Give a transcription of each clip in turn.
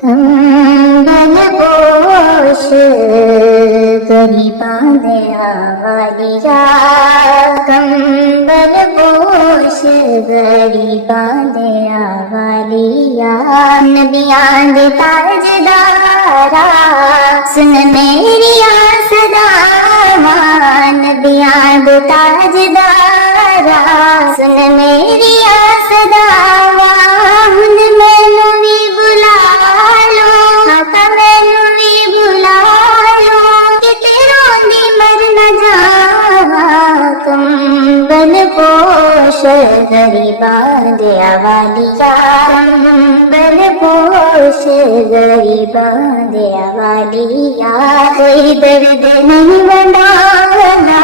कंबल पोश गरीबां दे वालिया, कंबल पोश गरीबां दे वालिया। नबियां दे ताजदारा सुन मेरिया सदावां, नबियां दे ताजदारा सुन मेरिया सदावां। हुन मैनू भी बुला लो, आका मैनू भी बुला लो, किते रोंदी मर न जावा। कंबल पोश गरीबां दे वालिया, कंबल पोश गरीबां दे वालिया। कोई दर्द नहीं वंडाना,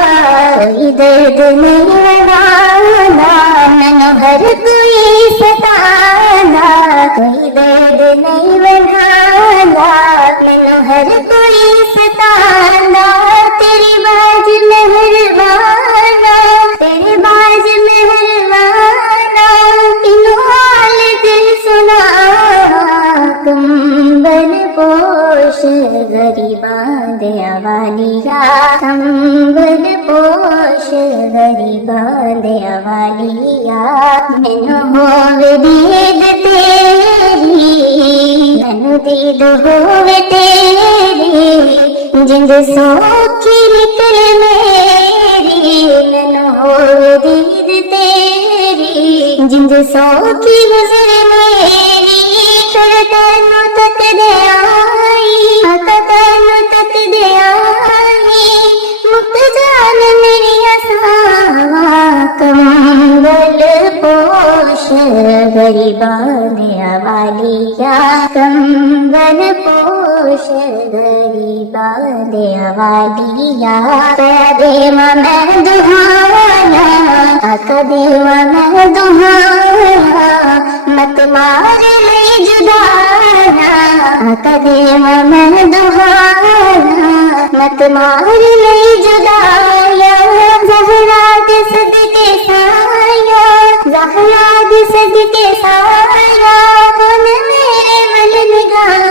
कोई दर्द नहीं वंडाना, मैनू हर कोई सताना। कोई दर्द नहीं वंडाना, मैनू हर कोई सताना। तेरी बाज मेहरबाना, तेरी बाज मेहरबाना, इनू हाल दिल सुना। कंबल पोश गरीबां दे वालिया, कंबल पोश गरीबां दे वालिया। मैनू होवे दीद तेरी, मैनू दीद होवे तेरी, जिंद सौखी निकले मेरी। मैनू होवे दीद तेरी, जिंद सौखी गुजरे मेरी। फिर तैनू तक दे आई, आका तैनू तक दे आई, मुक जान मेरी असावा। कंबल पोश गरीबां दे वालिया, कंबल पोश गरीबां दे वालिया। देवा मैं दुहाना, आका देवा मैं दुहाना, मत मार ले जुदाना। आका देवा मैं दुहाना, मत मार ले जुदाया। ज़हरा दे सदके साया, ज़हरा दे सदके साया, हुन मेरे वल निगाह।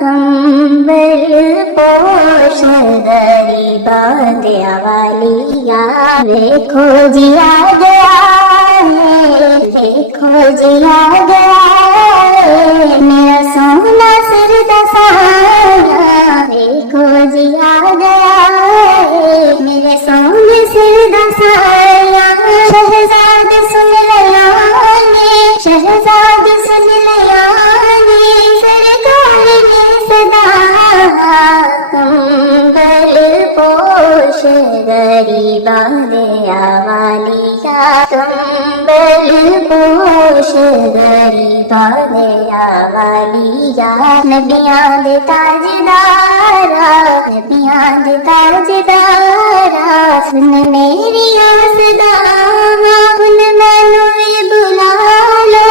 कंबल पोश गरीबां दे वालिया। देखो जिया गया है, देखो जिया गया है, मेरा सोना सिर दसाया। देखो जिया गया है, मेरे सोने सिर दसाया। शहजाद सुन लयाने, शहजाद सुन लयाने, सरकार ने सदा। कंबल पोश गरीबां दे वालिया, कंबल पोश गरीबां दे वालिया। नबियां दे ताजदारा, नबियां दे ताजदारा सुन मेरी सदावां। हुन मैनू भी बुला लो,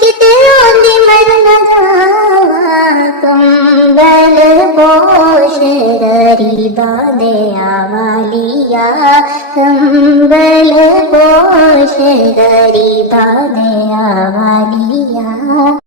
किते रोंदी मर न जावा। कंबल पोश गरीबां दे वालिया, कंबल पोश गरीबां दे वालिया।